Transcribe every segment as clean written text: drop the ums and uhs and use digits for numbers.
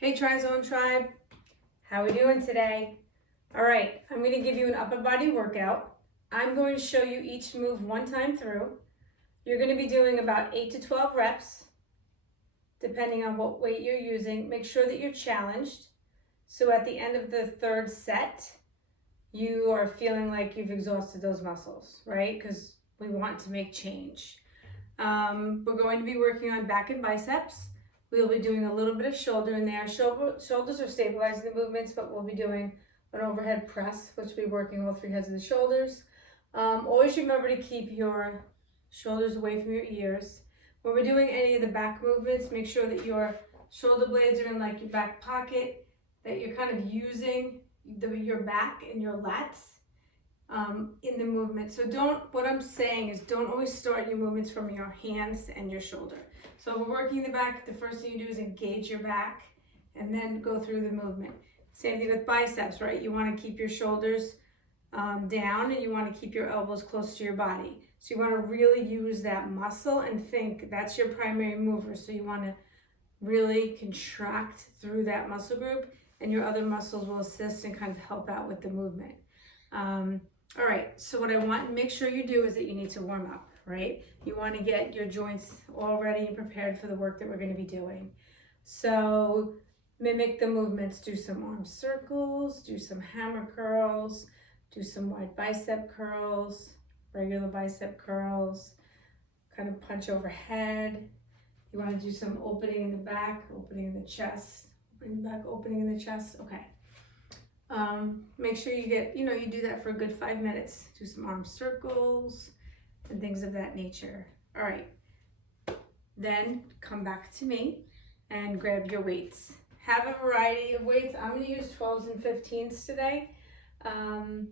Hey Trizone Tribe, how we doing today? All right, I'm going to give you an upper body workout. I'm going to show you each move one time through. You're going to be doing about 8 to 12 reps, depending on what weight you're using. Make sure that you're challenged. So at the end of the third set, you are feeling like you've exhausted those muscles, right? Because we want to make change. We're going to be working on back and biceps. We'll be doing a little bit of shoulder in there. Shoulders are stabilizing the movements, but we'll be doing an overhead press, which will be working all three heads of the shoulders. Always remember to keep your shoulders away from your ears. When we're doing any of the back movements, make sure that your shoulder blades are in like your back pocket, that you're kind of using your back and your lats in the movement. So what I'm saying is don't always start your movements from your hands and your shoulder. So if we're working the back, the first thing you do is engage your back and then go through the movement. Same thing with biceps, right? You want to keep your shoulders down and you want to keep your elbows close to your body. So you want to really use that muscle and think that's your primary mover. So you want to really contract through that muscle group and your other muscles will assist and kind of help out with the movement. All right, so what I want to make sure you do is that you need to warm up, right? You want to get your joints all ready and prepared for the work that we're going to be doing. So mimic the movements, do some arm circles, do some hammer curls, do some wide bicep curls, regular bicep curls, kind of punch overhead. You want to do some opening in the back, opening in the chest, opening in the back, opening in the chest, okay. Make sure you get, you do that for a good 5 minutes. Do some arm circles and things of that nature. All right. Then come back to me and grab your weights. Have a variety of weights. I'm going to use 12s and 15s today. And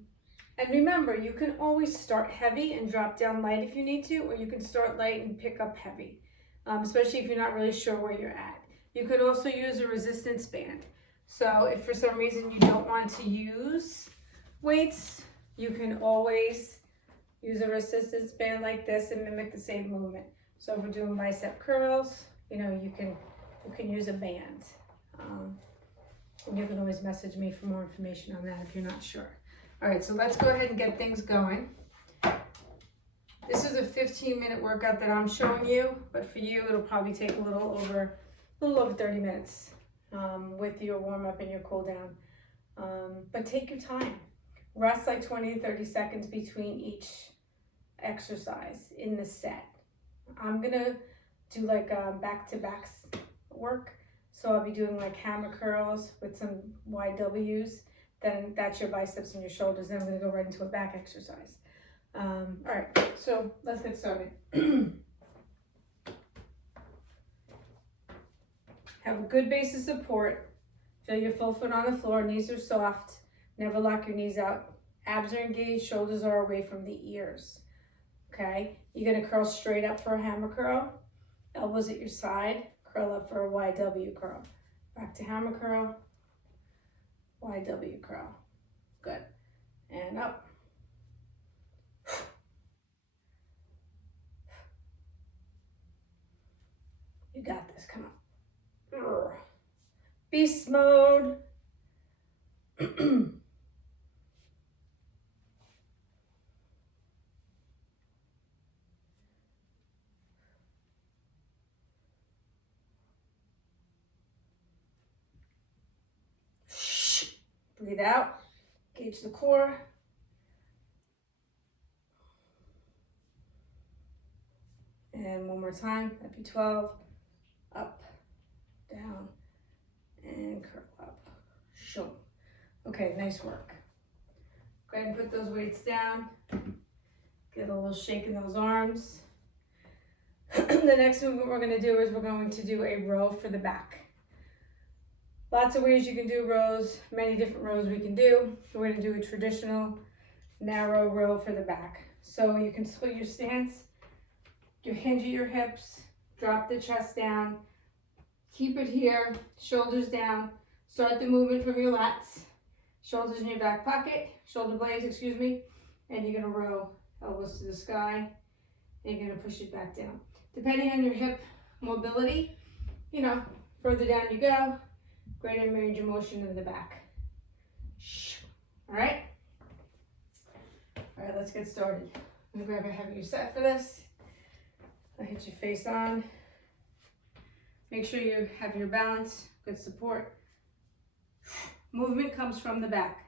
remember, you can always start heavy and drop down light if you need to, or you can start light and pick up heavy, especially if you're not really sure where you're at. You could also use a resistance band. So if for some reason you don't want to use weights, you can always use a resistance band like this and mimic the same movement. So if we're doing bicep curls, you can use a band. And you can always message me for more information on that if you're not sure. All right, so let's go ahead and get things going. This is a 15-minute workout that I'm showing you, but for you, it'll probably take a little over 30 minutes. With your warm up and your cool down. But take your time. Rest like 20 to 30 seconds between each exercise in the set. I'm gonna do like back-to-back work. So I'll be doing like hammer curls with some wide W's. Then that's your biceps and your shoulders. Then I'm gonna go right into a back exercise. All right, so let's get started. Have a good base of support. Feel your full foot on the floor. Knees are soft. Never lock your knees out. Abs are engaged. Shoulders are away from the ears. Okay? You're going to curl straight up for a hammer curl. Elbows at your side. Curl up for a YW curl. Back to hammer curl. YW curl. Good. And up. You got this. Come on. Beast mode. Breathe out. Engage the core. And one more time. That'd be 12. Up, down, and curl up. Shoom. Okay, nice work. Go ahead and put those weights down. Get a little shake in those arms. The next movement we're going to do is we're going to do a row for the back. Lots of ways you can do rows, many different rows we can do. We're going to do a traditional narrow row for the back. So you can split your stance, you hinge at your hips, drop the chest down, keep it here, shoulders down. Start the movement from your lats, shoulders in your back pocket, shoulder blades, and you're gonna row elbows to the sky, and you're gonna push it back down. Depending on your hip mobility, further down you go, greater range of motion in the back. All right? All right, let's get started. I'm gonna grab a heavier set for this. I'll hit your face on. Make sure you have your balance, good support. Movement comes from the back.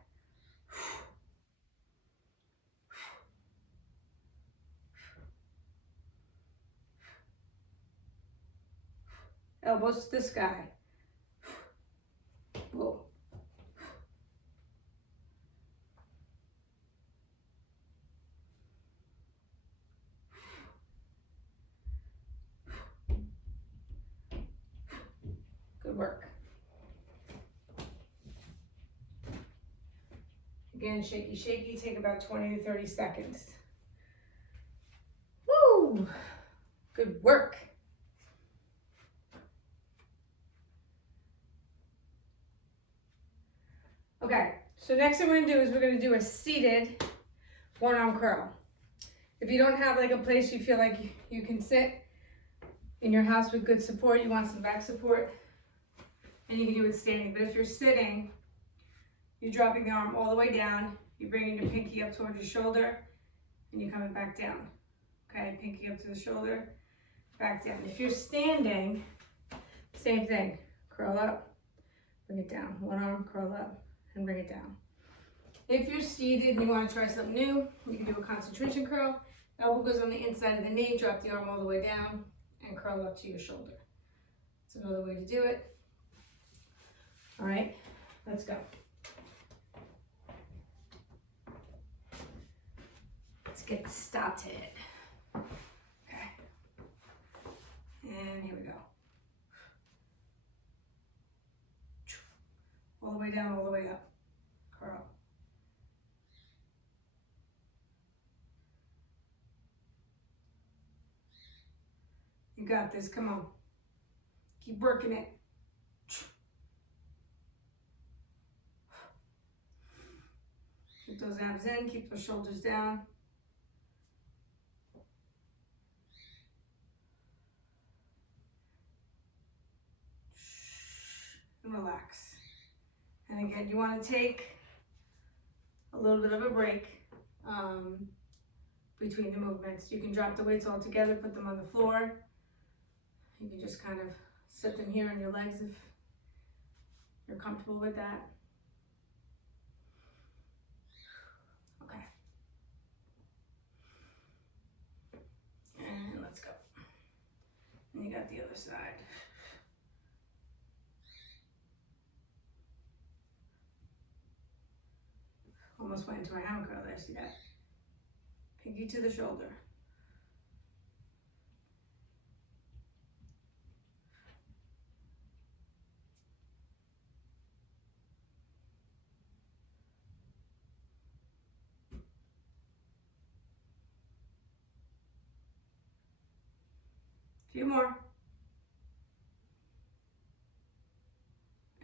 Elbows to the sky. Whoa. Good work. Again, shaky, shaky, take about 20 to 30 seconds. Woo! Good work. Okay, so next thing we're gonna do is we're gonna do a seated one arm curl. If you don't have like a place you feel like you can sit in your house with good support, you want some back support, and you can do it standing. But if you're sitting, you're dropping the arm all the way down, you're bringing your pinky up towards your shoulder, and you're coming back down. Okay, pinky up to the shoulder, back down. If you're standing, same thing. Curl up, bring it down. One arm, curl up, and bring it down. If you're seated and you want to try something new, you can do a concentration curl. Elbow goes on the inside of the knee, drop the arm all the way down, and curl up to your shoulder. It's another way to do it. All right, let's go. Let's get started. Okay. And here we go. All the way down, all the way up. Curl. You got this, come on. Keep working it. Keep those abs in, keep those shoulders down. And relax. And again, you want to take a little bit of a break between the movements. You can drop the weights all together, put them on the floor. You can just kind of set them here on your legs if you're comfortable with that. Okay. And let's go. And you got the other side. Almost went into my hand curl there, see that? Pinky to the shoulder. A few more.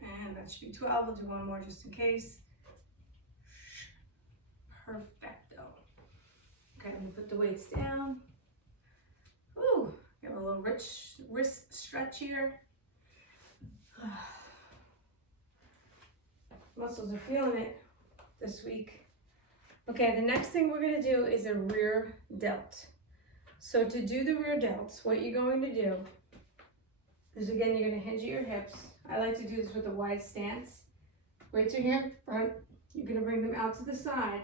And that should be 12. We'll do one more just in case. Perfecto. Okay, I'm gonna put the weights down. Ooh, give a little wrist stretch here. Muscles are feeling it this week. Okay, the next thing we're gonna do is a rear delt. So to do the rear delts, what you're going to do is, again, you're gonna hinge at your hips. I like to do this with a wide stance. Weights are here in front. You're gonna bring them out to the side,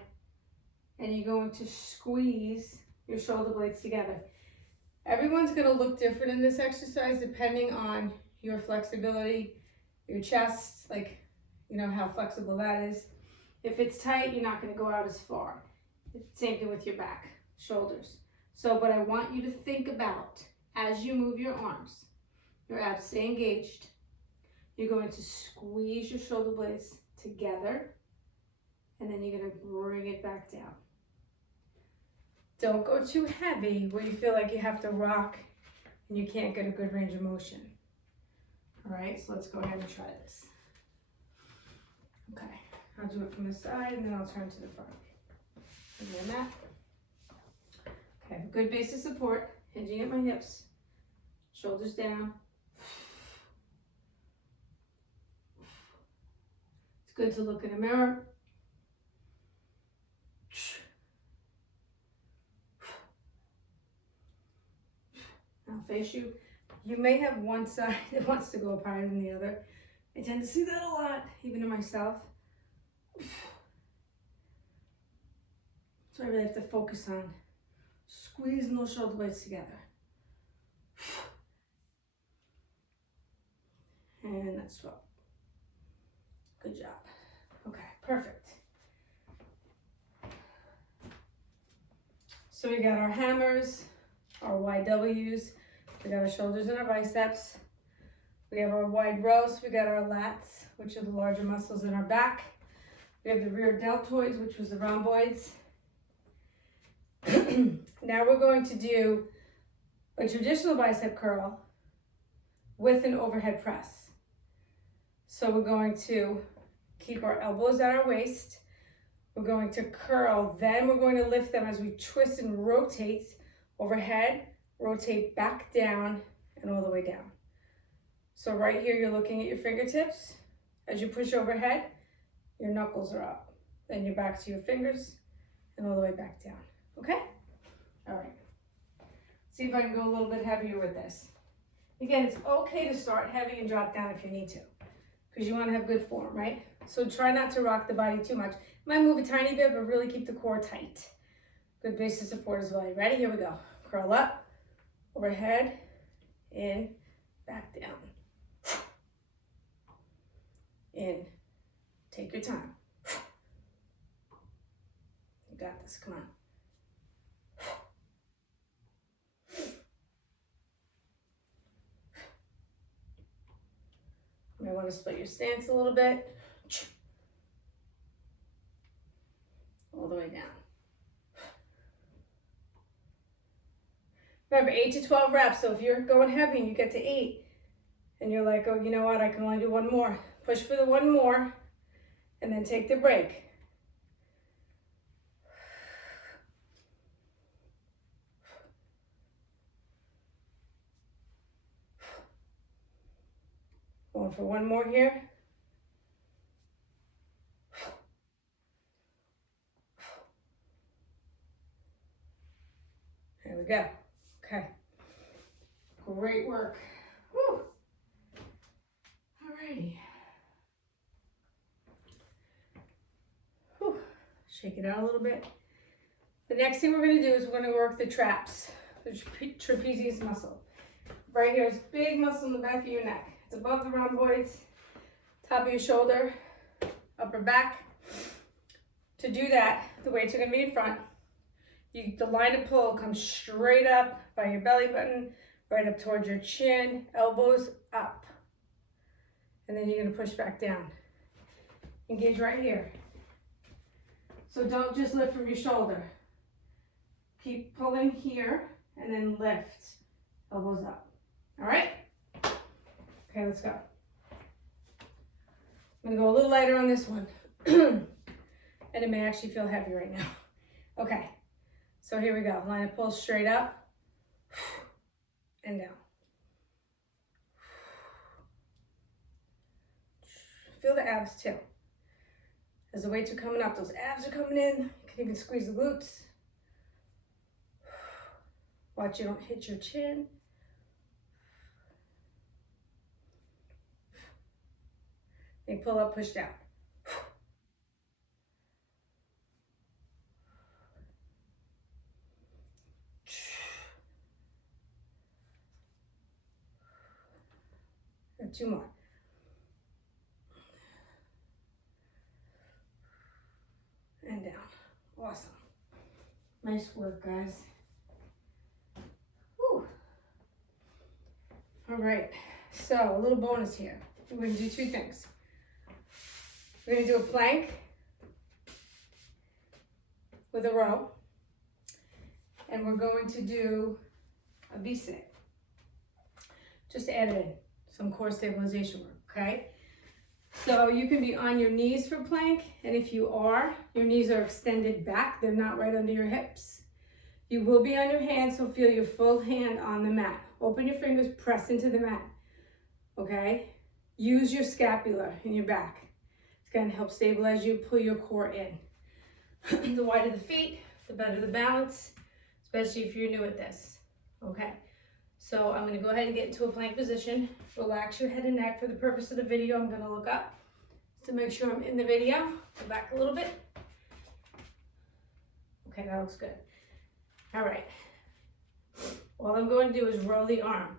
and you're going to squeeze your shoulder blades together. Everyone's gonna look different in this exercise depending on your flexibility, your chest, like, you know, how flexible that is. If it's tight, you're not gonna go out as far. Same thing with your back, shoulders. So what I want you to think about as you move your arms, your abs stay engaged. You're going to squeeze your shoulder blades together, and then you're gonna bring it back down. Don't go too heavy where you feel like you have to rock and you can't get a good range of motion. All right, so let's go ahead and try this. Okay, I'll do it from the side and then I'll turn to the front. Give me a mat. Okay, good base of support, hinging at my hips, shoulders down. good to look in a mirror. I'll face you. You may have one side that wants to go up higher than the other. I tend to see that a lot, even in myself. So I really have to focus on squeezing those shoulder blades together. And that's swap. Good job. Okay, perfect. So we got our hammers, our YWs, we got our shoulders and our biceps. We have our wide rows, we got our lats, which are the larger muscles in our back. We have the rear deltoids, which was the rhomboids. Now we're going to do a traditional bicep curl with an overhead press. So we're going to keep our elbows at our waist. We're going to curl, then we're going to lift them as we twist and rotate overhead, rotate back down and all the way down. So right here, you're looking at your fingertips. As you push overhead, your knuckles are up. Then you're back to your fingers and all the way back down. Okay? All right. See if I can go a little bit heavier with this. Again, it's okay to start heavy and drop down if you need to, because you want to have good form, right? So try not to rock the body too much. Might move a tiny bit, but really keep the core tight. Good base of support as well. You ready? Here we go. Curl up, overhead, in, back down. In. Take your time. You got this. Come on. You might want to split your stance a little bit. All the way down. Remember, 8 to 12 reps. So if you're going heavy and you get to 8 and you're like, oh, you know what, I can only do one more. Push for the one more and then take the break. Going for one more here. There we go. Okay. Great work. Woo. Alrighty. Whew. Shake it out a little bit. The next thing we're going to do is we're going to work the traps, the trapezius muscle. Right here is big muscle in the back of your neck. It's above the rhomboids, top of your shoulder, upper back. To do that, the weights are going to be in front. The line of pull comes straight up by your belly button, right up towards your chin, elbows up. And then you're going to push back down. Engage right here. So don't just lift from your shoulder. Keep pulling here and then lift, elbows up. All right? Okay, let's go. I'm going to go a little lighter on this one. And it may actually feel heavy right now. Okay. So here we go. Line of pull straight up and down. Feel the abs too. As the weights are coming up, those abs are coming in. You can even squeeze the glutes. Watch you don't hit your chin. They pull up, push down. Two more. And down. Awesome. Nice work, guys. Whew. All right. So a little bonus here. We're going to do two things. We're going to do a plank with a row. And we're going to do a V-sit. Just to add it in. Some core stabilization work, okay? So you can be on your knees for plank, and if you are, your knees are extended back, they're not right under your hips. You will be on your hands, so feel your full hand on the mat. Open your fingers, press into the mat, okay? Use your scapula in your back. It's Again, help stabilize you, pull your core in. The wider the feet, the better the balance, especially if you're new at this. Okay, so I'm gonna go ahead and get into a plank position. Relax your head and neck. For the purpose of the video, I'm gonna look up to make sure I'm in the video. Go back a little bit. Okay, that looks good. All right. All I'm going to do is roll the arm.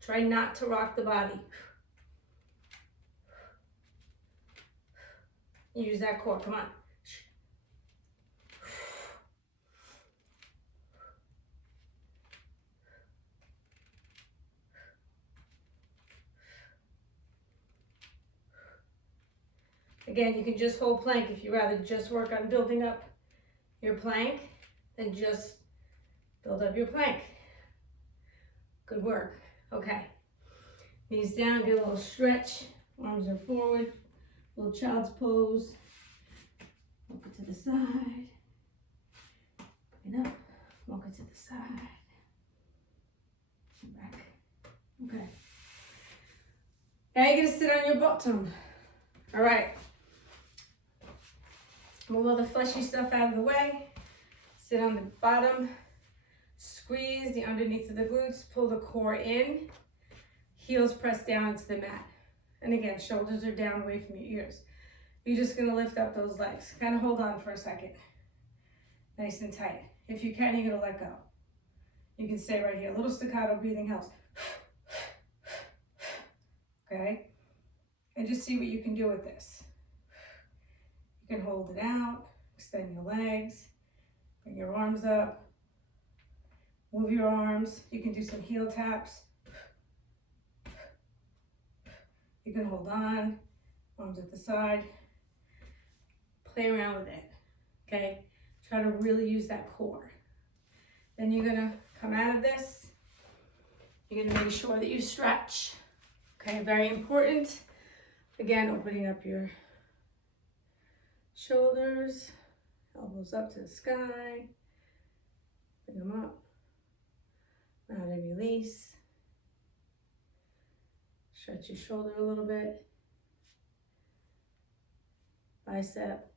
Try not to rock the body. Use that core, come on. Again, you can just hold plank if you rather just work on building up your plank than just build up your plank. Good work. Okay. Knees down, get a little stretch. Arms are forward. Little child's pose. Walk it to the side. Bring it up. Walk it to the side. And back. Okay. Now you're gonna sit on your bottom. All right. Move all the fleshy stuff out of the way. Sit on the bottom. Squeeze the underneath of the glutes. Pull the core in. Heels press down into the mat. And again, shoulders are down away from your ears. You're just gonna lift up those legs. Kind of hold on for a second. Nice and tight. If you can, you're gonna let go. You can stay right here. A little staccato breathing helps. Okay? And just see what you can do with this. You can hold it out, extend your legs, bring your arms up, move your arms. You can do some heel taps. You can hold on, arms at the side. Play around with it, okay? Try to really use that core. Then you're gonna come out of this. You're gonna make sure that you stretch, okay? Very important. Again, opening up your shoulders, elbows up to the sky. Bring them up. Round and release. Stretch your shoulder a little bit. Bicep.